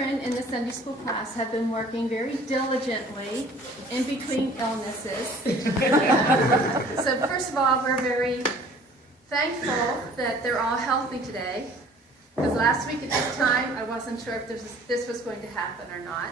children in the Sunday school class have been working very diligently in between illnesses. So first of all, we're very thankful that they're all healthy today, because last week at this time, I wasn't sure if this was going to happen or not.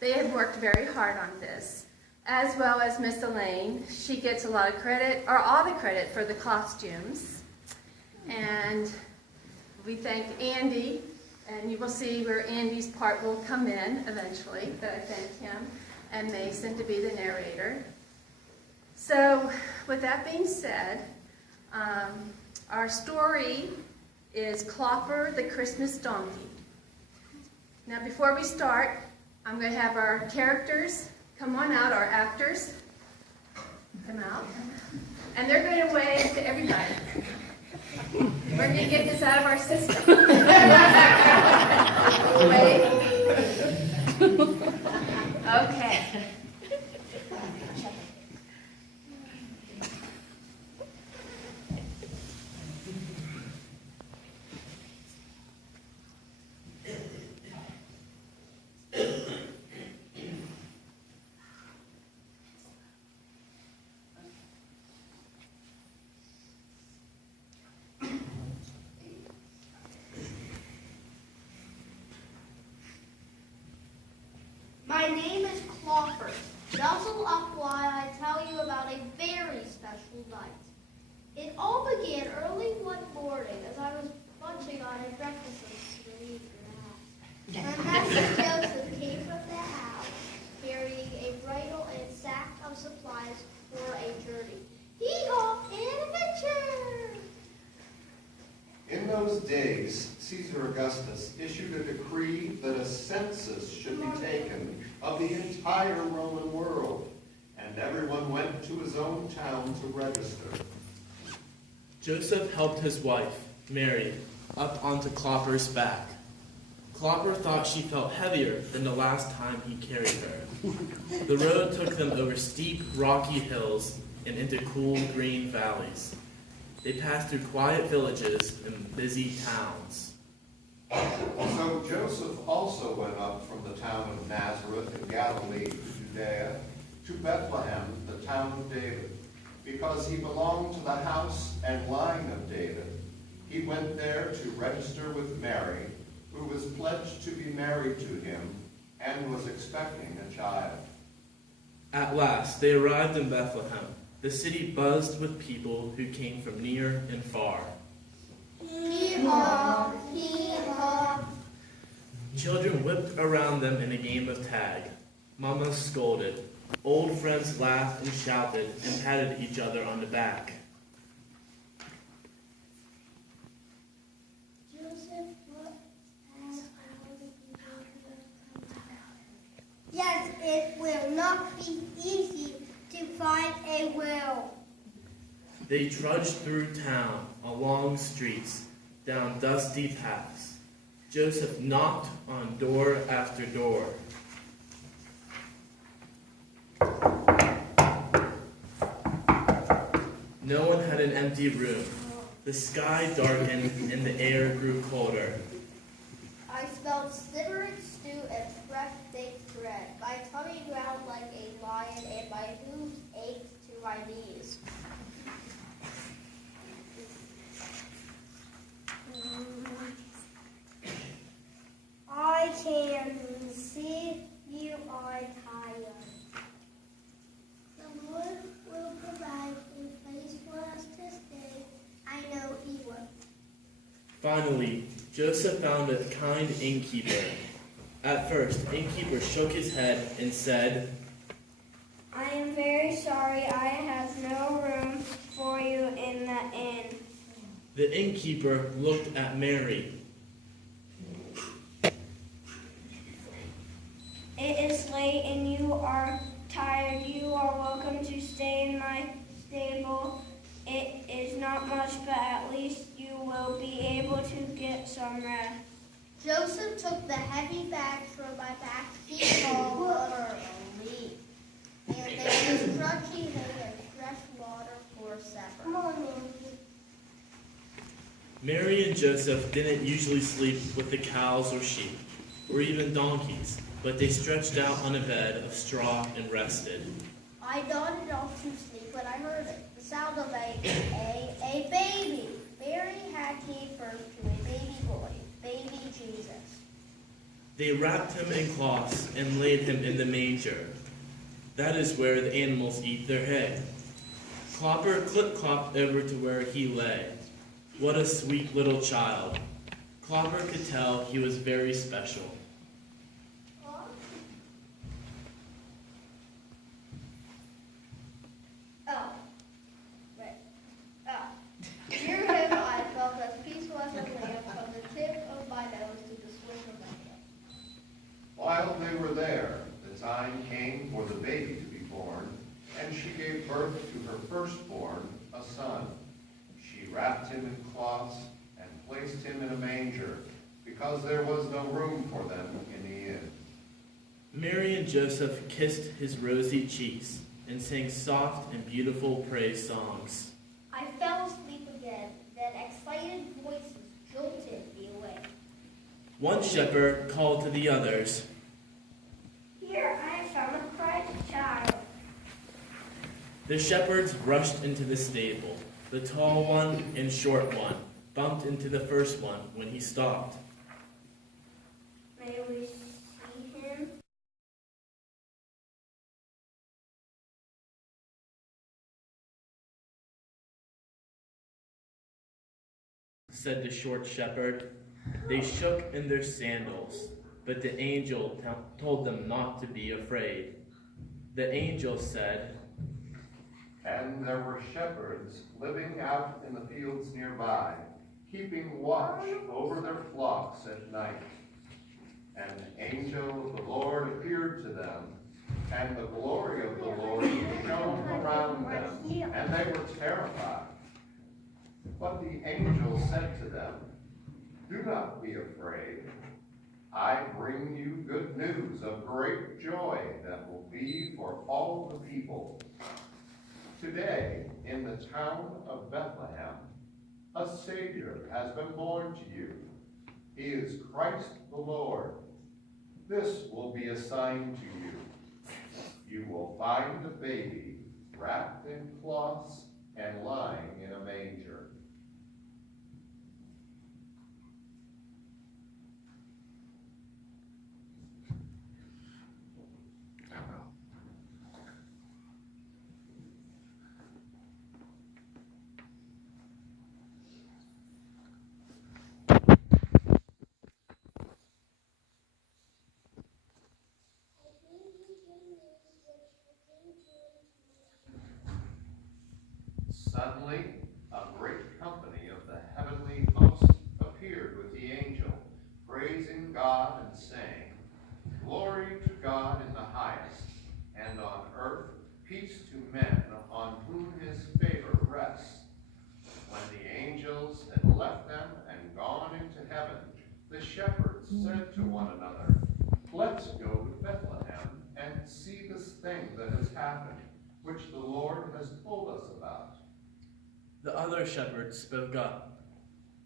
They have worked very hard on this, as well as Miss Elaine. She gets a lot of credit, or all the credit, for the costumes. And we thank Andy, and you will see where Andy's part will come in eventually, but I thank him, and Mason to be the narrator. So, with that being said, our story is Clopper the Christmas Donkey. Now, before we start, I'm going to have our characters come on out, our actors come out, and they're going to wave to everybody. We're going to get this out of our system. Wave. Okay. My name is Clopper. Nuzzle up while I tell you about a very special night. It all began early one morning as I was munching on a breakfast of sweet grass. My master Joseph came from the house carrying a bridle and a sack of supplies for a journey. Hee-haw, an adventure! In those days, Caesar Augustus issued a decree that a census should be taken of the entire Roman world, and everyone went to his own town to register. Joseph helped his wife, Mary, up onto Clopper's back. Clopper thought she felt heavier than the last time he carried her. The road took them over steep, rocky hills and into cool, green valleys. They passed through quiet villages and busy towns. So Joseph also went up from the town of Nazareth in Galilee, Judea, to Bethlehem, the town of David, because he belonged to the house and line of David. He went there to register with Mary, who was pledged to be married to him and was expecting a child. At last, they arrived in Bethlehem. The city buzzed with people who came from near and far. Hee-haw, hee-haw. Children whipped around them in a game of tag. Mamas scolded. Old friends laughed and shouted and patted each other on the back. Yes, it will not be easy to find a will. They trudged through town, along streets, down dusty paths. Joseph knocked on door after door. No one had an empty room. The sky darkened and the air grew colder. I smelled simmering stew and fresh baked bread. My tummy growled like a lion and my hooves ached to my knees. I can see you are tired. The Lord will provide a place for us to stay. I know He will. Finally, Joseph found a kind innkeeper. At first, innkeeper shook his head and said, I am very sorry I have no room for you in the inn. The innkeeper looked at Mary. It is late and you are tired. You are welcome to stay in my stable. It is not much, but at least you will be able to get some rest. Joseph took the heavy bags from my back seat literally. And there was crunchy hay and fresh water for supper. Come on, Nancy. Mary and Joseph didn't usually sleep with the cows or sheep, or even donkeys, but they stretched out on a bed of straw and rested. I nodded off to sleep when I heard it, the sound of a baby. Mary had gave birth to a baby boy, baby Jesus. They wrapped him in cloths and laid him in the manger. That is where the animals eat their hay. Clopper clip-clopped over to where he lay. What a sweet little child. Clopper could tell he was very special. Near him I felt as peaceful as a lamb from the tip of my nose to the swing of my head. While they were there, the time came for the baby to be born, and she gave birth to her firstborn, a son. She wrapped him in cloths and placed him in a manger, because there was no room for them in the inn. Mary and Joseph kissed his rosy cheeks and sang soft and beautiful praise songs. I fell asleep again, then excited voices jolted me awake. One shepherd called to the others. Here I have found a Christ child. The shepherds rushed into the stable. The tall one and short one bumped into the first one when he stopped. May we see him? Said the short shepherd. They shook in their sandals, but the angel told them not to be afraid. The angel said, And there were shepherds living out in the fields nearby, keeping watch over their flocks at night. And the angel of the Lord appeared to them, and the glory of the Lord shone around them, and they were terrified. But the angel said to them, Do not be afraid. I bring you good news of great joy that will be for all the people. Today, in the town of Bethlehem, a Savior has been born to you. He is Christ the Lord. This will be a sign to you. You will find a baby wrapped in cloths and lying in a manger. Suddenly, a great company of the heavenly host appeared with the angel, praising God and saying, Glory to God in the highest, and on earth peace to men on whom his favor rests. When the angels had left them and gone into heaven, the shepherds said to one another, Let's go to Bethlehem and see this thing that has happened, which the Lord has told us about. The other shepherds spoke up.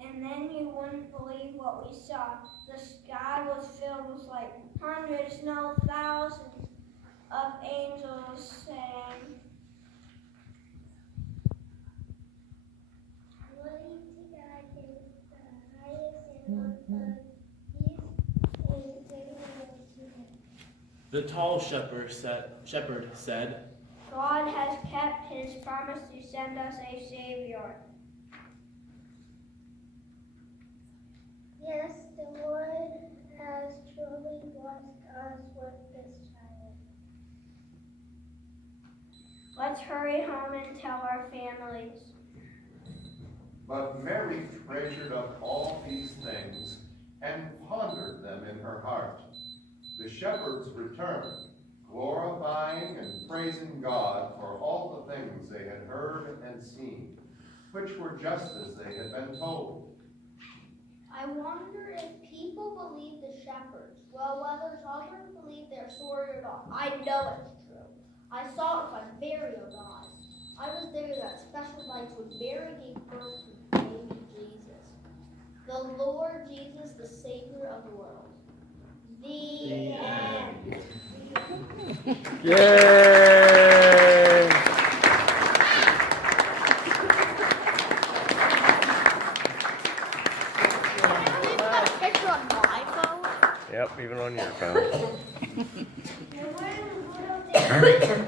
And then you wouldn't believe what we saw. The sky was filled with like hundreds, no thousands of angels saying, Glory to God in the highest, and on earth peace and goodwill to men. The tall shepherd said, God has kept his promise to send us a Savior. Yes, the Lord has truly blessed us with this child. Let's hurry home and tell our families. But Mary treasured up all these things and pondered them in her heart. The shepherds returned, glorifying and praising God for all the things they had heard and seen, which were just as they had been told. I wonder if people believe the shepherds. Well, whether others believe their story or not, I know it's true. I saw it with my very own eyes. I was there that special night when Mary gave birth to baby Jesus. the Lord Jesus, the Savior of the world. The end. Yay! We've got a picture on my phone. Yep, even on your phone. And when little